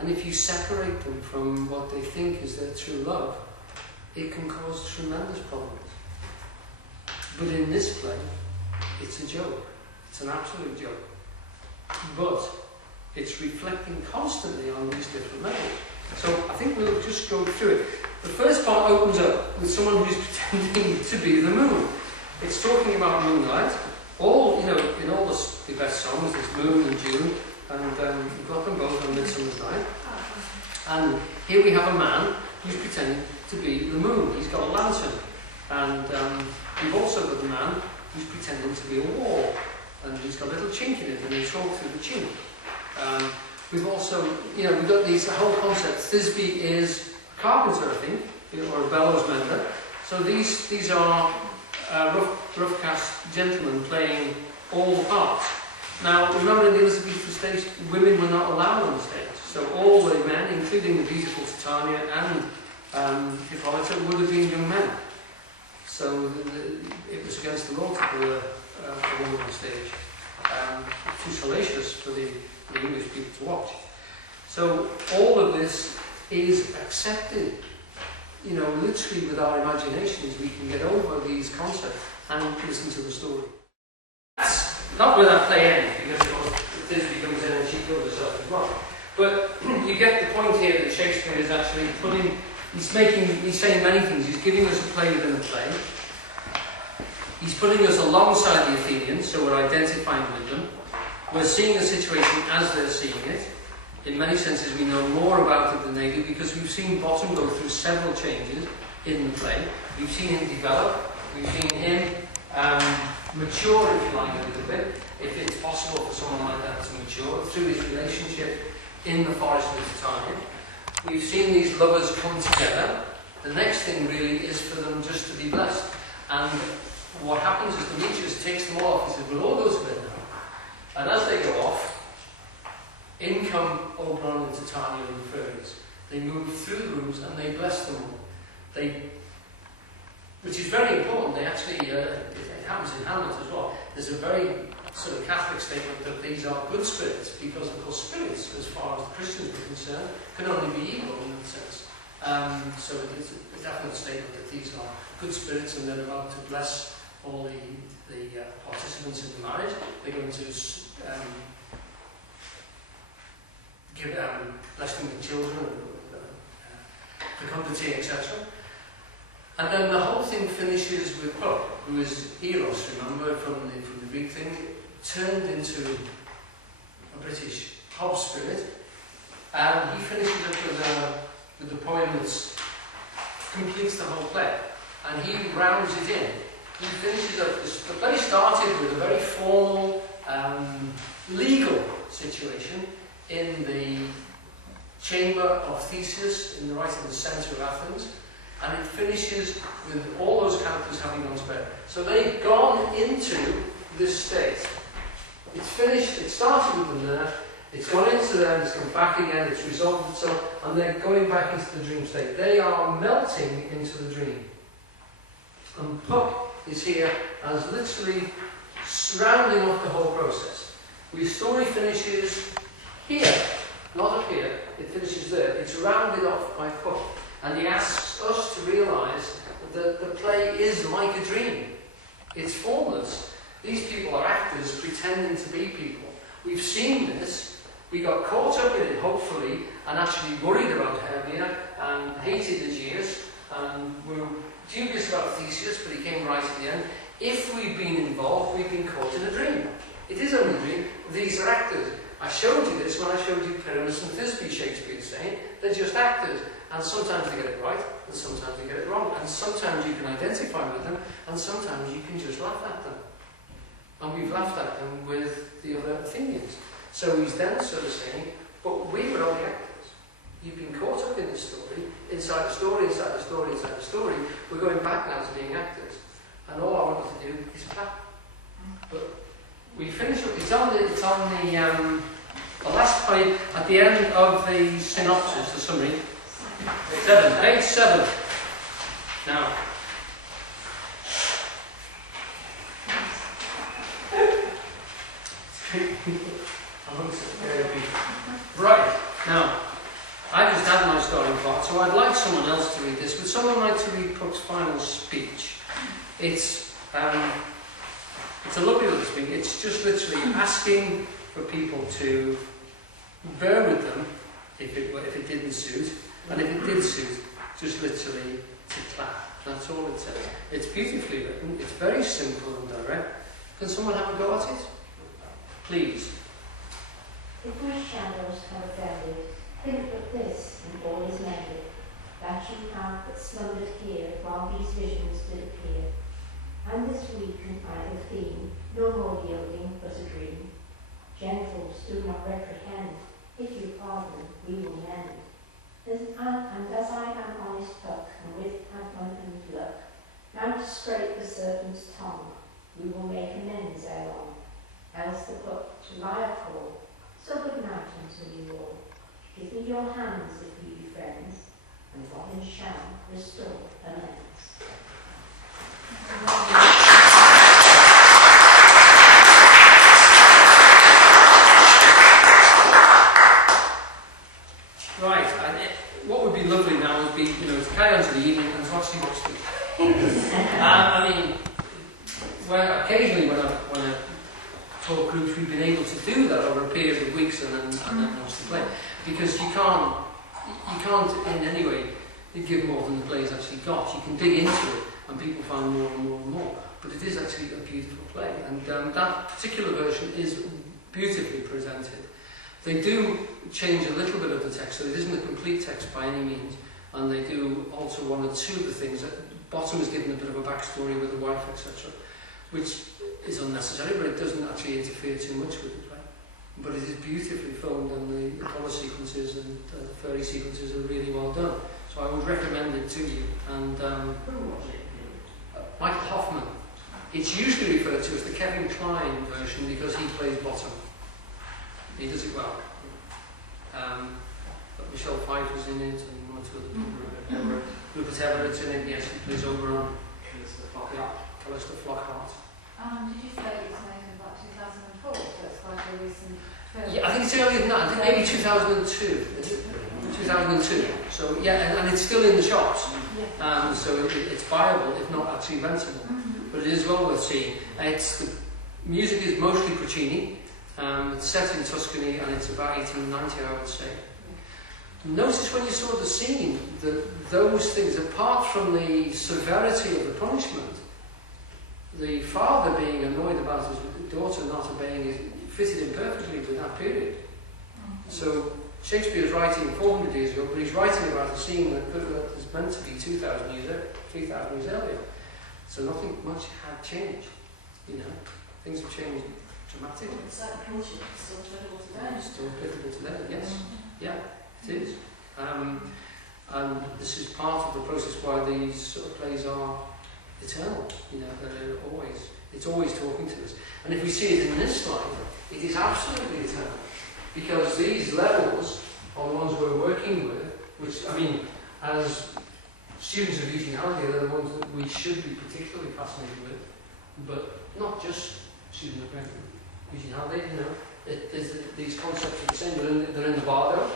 And if you separate them from what they think is their true love, it can cause tremendous problems. But in this play, it's a joke. It's an absolute joke. But it's reflecting constantly on these different levels. So I think we'll just go through it. The first part opens up with someone who's pretending to be the moon. It's talking about moonlight. All, in all the best songs, there's Moon and June, and we've got them both on Midsummer's Night. And here we have a man who's pretending to be the moon. He's got a lantern. And we've also got a man who's pretending to be a wall. And he's got a little chink in it, and they talk through the chink. We've also, we've got these whole concept. Thisbe is a carpenter, I think, or a bellows mender. So these are rough cast gentlemen playing all the parts. Now, remember in the Elizabethan stage, women were not allowed on the stage. So all the men, including the beautiful Titania and Hippolyta, would have been young men. So it was against the law to put a woman on stage. Too salacious for the English people to watch. So all of this is accepted. Literally with our imaginations, we can get over these concepts and listen to the story. That's not where that play ends, because of course Thisbe comes in and she kills herself as well. But you get the point here that Shakespeare is actually he's saying many things. He's giving us a play within a play. He's putting us alongside the Athenians, so we're identifying with them. We're seeing the situation as they're seeing it. In many senses, we know more about it than they do, because we've seen Bottom go through several changes in the play. We've seen him develop. We've seen him mature, if you like, a little bit, if it's possible for someone like that to mature, through his relationship in the forest with Titania. We've seen these lovers come together. The next thing really is for them just to be blessed. And what happens is Demetrius takes them all off. He says, we'll all go to bed now. And as they go off, in come Oberon and Titania and the fairies. They move through the rooms and they bless them all. Which is very important. They actually, it happens in Hamlet as well. There's a very sort of Catholic statement that these are good spirits, because of course spirits, as far as the Christians are concerned, can only be evil in that sense. So it's a definite statement that these are good spirits, and they're about to bless all the participants in the marriage. They're going to give blessing the children, fecundity, etc. And then the whole thing finishes with Puck, who is Eros, remember, from the Greek thing, turned into a British hob spirit, and he finishes up with the poem that completes the whole play, and he rounds it in. He finishes up the play started with a very formal legal situation in the chamber of Theseus, right in the centre of Athens, and it finishes with all those characters having gone to bed. So they've gone into this state. It's finished, it started with them there, it's gone into them, it's come back again, it's resolved itself, and they're going back into the dream state. They are melting into the dream. And Puck is here as literally rounding off the whole process. The story finishes here, not up here, it finishes there. It's rounded off by Puck. And he asks us to realise that the play is like a dream. It's formless. These people are actors pretending to be people. We've seen this. We got caught up in it, hopefully, and actually worried about Hermia, and hated Aegeus, and were dubious about Theseus, but he came right at the end. If we've been involved, we've been caught in a dream. It is only a dream. These are actors. I showed you this when I showed you Pyramus and Thisbe, Shakespeare saying. They're just actors. And sometimes they get it right, and sometimes they get it wrong. And sometimes you can identify with them, and sometimes you can just laugh at them. And we've laughed at them with the other Athenians. So he's then sort of saying, but we were only actors. You've been caught up in this story, inside the story, inside the story, inside the story. We're going back now to being actors. And all I want to do is clap. But we finish up, it's on the last page, at the end of the synopsis, the summary. Page 7. Now. Right. Now, I just had my starting part, so I'd like someone else to read this. Would someone like to read Puck's final speech? It's a lovely little speech. It's just literally asking for people to bear with them if it didn't suit, and if it did suit, just literally to clap. That's all it says. It's beautifully written. It's very simple and direct. Can someone have a go at it? Please. If my shadows have offended, think that this and all is mended, that you have but slumbered here while these visions did appear. And this weak and idle theme, no more yielding but a dream. Gentles, do not reprehend, if you pardon, we will mend. And as I am honest Puck, and with abundant luck, now to scrape the serpent's tongue, we will make amends ere long, else the Puck to liar call. So good night unto you all. Give me your hands if we be friends, and Robin shall restore amends. Right, and what would be lovely now would be, to carry on to the evening and to actually watch the occasionally when I talk groups, we've been able to do that over a period of weeks and then watch the play, because you can't in any way give more than the play's actually got. You can dig into it and people find more and more and more, but it is actually a beautiful play, and that particular version is beautifully presented. They do change a little bit of the text, so it isn't a complete text by any means, and they do alter one or two of the things. Bottom is given a bit of a backstory with the wife, etc., which is unnecessary, but it doesn't actually interfere too much with the play. But it is beautifully filmed, and the colour sequences and fairy sequences are really well done. So I would recommend it to you. And Who was it? Michael Hoffman. It's usually referred to as the Kevin Kline version because he plays Bottom. He does it well. But Michelle Pfeiffer's in it, and one or two other people. Rupert Everett's in it, yes, he plays Oberon. Calista Flockhart. Did you say it was made in about 2004, so it's quite a recent film? Yeah, I think it's earlier than that. I think maybe 2002. 2002. So yeah, and it's still in the shops. So it's buyable, if not actually rentable. But it is well worth seeing. The music is mostly Puccini. It's set in Tuscany, and it's about 1890, I would say. Notice when you saw the scene that those things, apart from the severity of the punishment, the father being annoyed about his daughter not obeying it fitted in perfectly with that period. So Shakespeare's writing 400 years ago, but he's writing about a scene that is meant to be 2,000 years, 3,000 years earlier. So nothing much had changed. Things have changed dramatically. It's that culture, it's still applicable today. It's still applicable today, yes. Yeah, it is. And this is part of the process why these sort of plays are eternal. It's always talking to us. And if we see it in this slide, it is absolutely eternal. Because these levels are the ones we're working with, which, as students of Ishval, they're the ones that we should be particularly fascinated with, but not just students of Ishval, there's these concepts are the same. They're in the Bardo,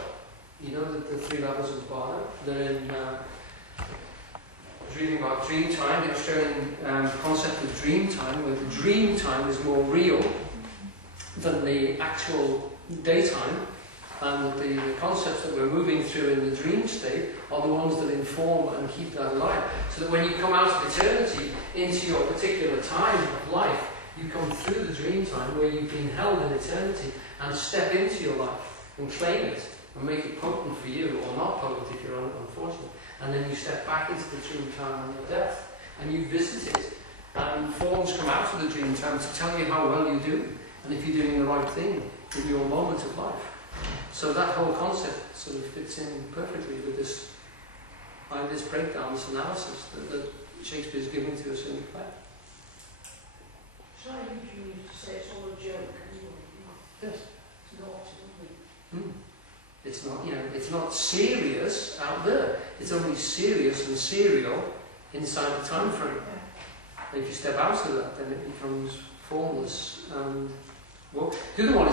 the three levels of the Bardo. They're in, I was reading about dream time, the Australian concept of dream time, where the dream time is more real than the actual daytime, and the concepts that we're moving through in the dream state are the ones that inform and keep that alive. So that when you come out of eternity into your particular time of life, you come through the dream time where you've been held in eternity and step into your life and claim it and make it potent for you, or not potent if you're unfortunate. And then you step back into the dream time on your death and you visit it. And forms come out of the dream time to tell you how well you do and if you're doing the right thing in your moment of life. So that whole concept sort of fits in perfectly with this breakdown, this analysis that Shakespeare's giving to us in the play. Shall I usually used to say it's all a joke anyway? Yes. It's not, isn't it? It's not, it's not serious out there. It's only serious and serial inside the time frame. And if you step out of that, then it becomes formless and the other one is